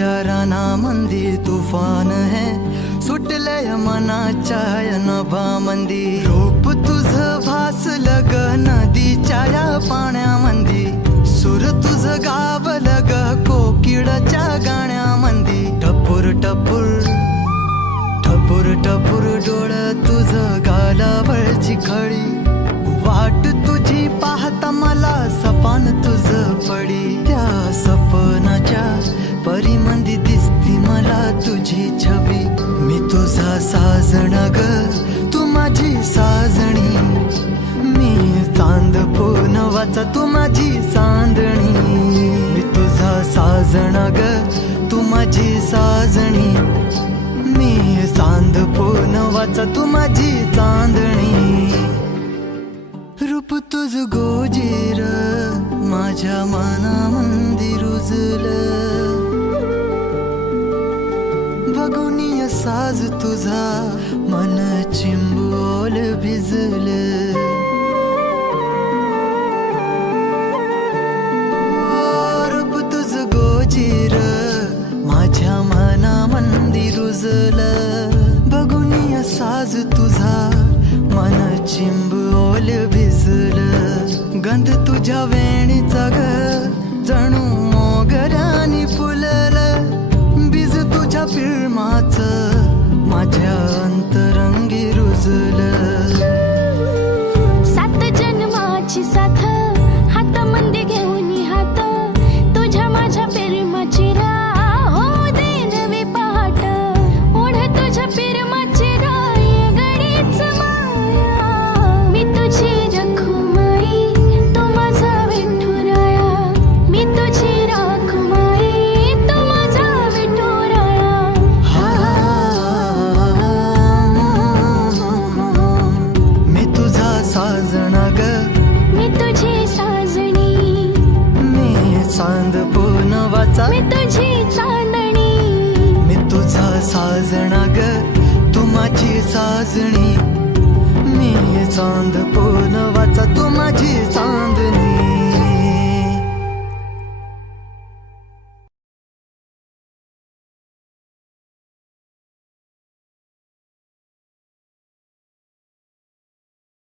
विचाराना मंदी तुफान है सुटलय मनाच्या नभामंदी रूप तुझं भासलं ग नदीच्या या पाण्यामंदी सूर तुझं गावलं ग कोकिळच्या गाण्यामंदी टपूर टपूर टपूर टपूर डोळं तुझं गालावरची खळी वाट तुझी पाहता मला सपान तुझं पडी त्या सपनाच्या परिमंदी दिसती मला तुझी छबी मी तुझा साजण ग तू माझी साजणी मी चांद पूनवाचा तू माझी चांदणी मी तुझा साजण ग तू माझी साजणी मी चांद पूनवाचा तू माझी चांदणी रूप तुझ गोजीर माझ्या मनामंदी रुजलं बघुनिय साज तुझा मन चिंबोल भिजलं रूप तुझ गोजीर माझ्या मनामंदी रुजलं बघुनिय साज तुझा मन चिंबोल भिजलं गंध तुझ्या वेणीचा ग जणू मोगऱ्यानी फुललं बीज तुझ्या पिळमाचं माझ्या अंतरंगी रुजलं सात जन्माची साथ हातामध्ये घेऊन हात तुझ्या माझ्या प्रेमाची राह हो दे नवी पहाट ओढ तुझ्या प्रेमाची राह गडीच माया मी तुझी रखुमाई तू माझा विठुराया मी तुझी रखुमाई तू माझा विठुराया मी तुझा साजना ग मी तुझी साजणी मी चांद पूनवाचा मी तुझी चांदणी मी तुझा साजना ग तू माझी साजणी मी चांद पूनवाचा तू माझी चांदणी